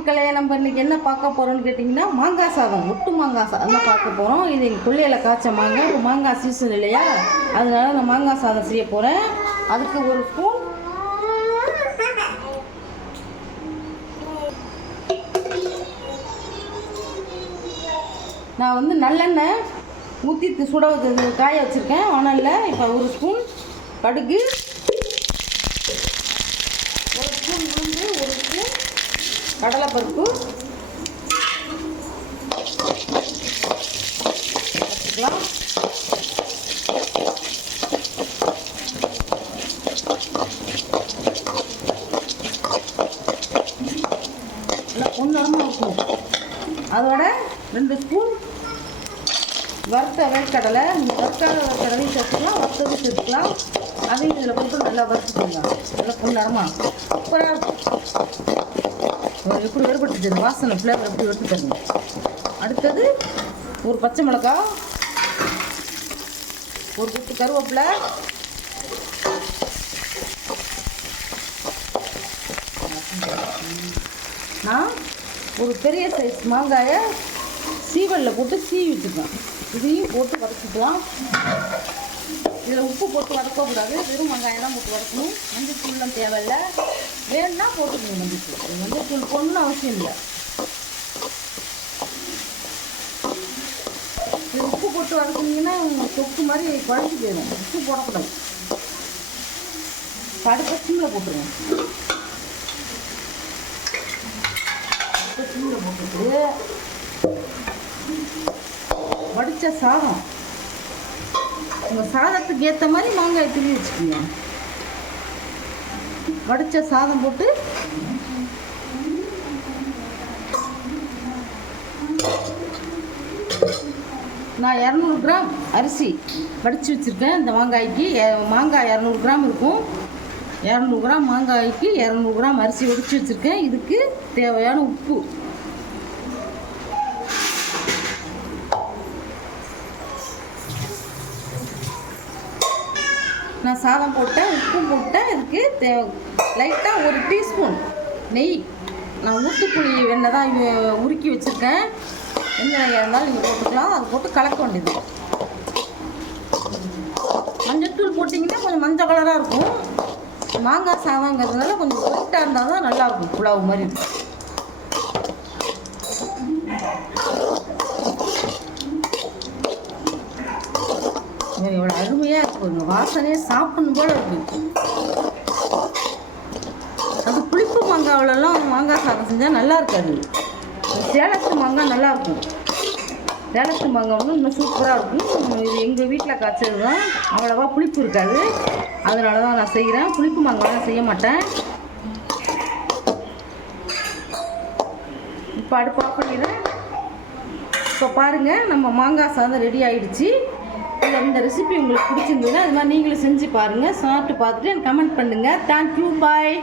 மக்களே, நம்ம இன்றைக்கி என்ன பார்க்க போகிறோம்னு கேட்டிங்கன்னா மாங்காய் சாதம், ஒட்டு மாங்காய் சாதம் தான் பார்க்க போகிறோம். இது எங்கள் கொள்ளையில் காய்ச்ச மாங்காய். இப்போ மாங்காய் சீசன் இல்லையா, அதனால நான் மாங்காய் சாதம் செய்ய போகிறேன். அதுக்கு ஒரு ஸ்பூன் நான் வந்து நல்லெண்ணெய் ஊற்றி சுட காய வச்சுருக்கேன் வானலில். இப்போ ஒரு ஸ்பூன் கடுகு, ஒரு ஸ்பூன் உளுந்து, ஒரு ஸ்பூன் கடலைப்பருப்பு வச்சுக்கலாம். பொன்னரமாக இருக்கும். அதோட 2 ஸ்பூன் வறுத்த வேர்க்கடலை. வறுக்காத வேர்க்கடலையும் சேர்த்துக்கலாம், வறுத்ததும் சேர்த்துக்கலாம். அதையும் இதில் போட்டு நல்லா வறுத்துக்கலாம். நல்லா பொன்னரமாக சூப்பராக இருக்கும். எப்படி வேறுபடுத்துது இந்த வாசனை, ஃப்ளேவர் எப்படி எடுத்து தருங்க. அடுத்தது ஒரு பச்சை மிளகாய், ஒரு குத்து கருவேப்பிலை, நான் ஒரு பெரிய சைஸ் மாங்காயை சீவலில் போட்டு சீவி வச்சுக்கலாம். இதையும் போட்டு வதக்கிக்கலாம். இதில் உப்பு போட்டு வதக்கக்கூடாது, வெறும் வெங்காயம் தான் போட்டு வதக்கணும். மஞ்சத்தூள்லாம் தேவையில்லை, வேணும்னா போட்டுக்கணும். மஞ்சத்தூள் போடணும்னு அவசியம் இல்லை. இது உப்பு போட்டு வதக்குனீங்கன்னா தொக்கு மாதிரி குழஞ்சி போயிடும். உப்பு போடக்கூடாது. அடுத்த சிம்மில் போட்டுருங்க. அடுத்த சிம்மில் போட்டுட்டு வடித்த சாதம், உங்கள் சாதத்துக்கு ஏற்ற மாதிரி மாங்காய் துருவி வச்சுக்கோங்க. வடித்த சாதம் போட்டு நான் 200 கிராம் அரிசி வடித்து வச்சுருக்கேன். இந்த மாங்காய்க்கு மாங்காய் 200 கிராம் இருக்கும். 200 கிராம் மாங்காய்க்கு 200 கிராம் அரிசி வடித்து வச்சுருக்கேன். இதுக்கு தேவையான உப்பு, நான் சாதம் போட்டேன், உப்பு போட்டேன். இதுக்கு லைட்டாக 1 டீஸ்பூன் நெய், நான் ஊத்துப்புளி வெண்ணெய் தான் உருக்கி வச்சுருக்கேன். எந்த நெய்யாக இருந்தாலும் நீங்கள் போட்டுக்கலாம். அது போட்டு கலக்க வேண்டியது. மஞ்சத்தூள் போட்டிங்கன்னா கொஞ்சம் மஞ்சள் கலராக இருக்கும். மாங்காய் சாதங்கிறதுனால கொஞ்சம் ஒயிட்டாக இருந்தால் தான் நல்லாயிருக்கும், புலாவு மாதிரி இருக்கும். எவ்வளோ அருமையாக இருக்குங்க, வாசனையே சாப்பிடணும் போல இருக்கு. அது புளிப்பு மாங்காவிலலாம் மாங்காய் சாதம் செஞ்சால் நல்லா இருக்காது. சேலத்து மாங்காய் நல்லாயிருக்கும். சேலத்து மாங்காய் வந்து இன்னும் சூப்பராக இருக்கும். இது எங்கள் வீட்டில் காய்ச்சது தான், அவ்வளோவா புளிப்பு இருக்காது. அதனால தான் நான் செய்கிறேன். புளிப்பு மாங்காய்லாம் செய்ய மாட்டேன். இப்போ அடுப்பு ஆஃப் பண்ணிடுறேன். இப்போ பாருங்கள், நம்ம மாங்காய் சாதம் ரெடி ஆகிடுச்சு. இந்த ரெசிபி உங்களுக்கு பிடிச்சிருந்ததுன்னா அது மாதிரி நீங்களும் செஞ்சு பாருங்கள். சாப்பிட்டு பார்த்துட்டு எனக்கு கமெண்ட் பண்ணுங்கள். தேங்க்யூ, பாய்.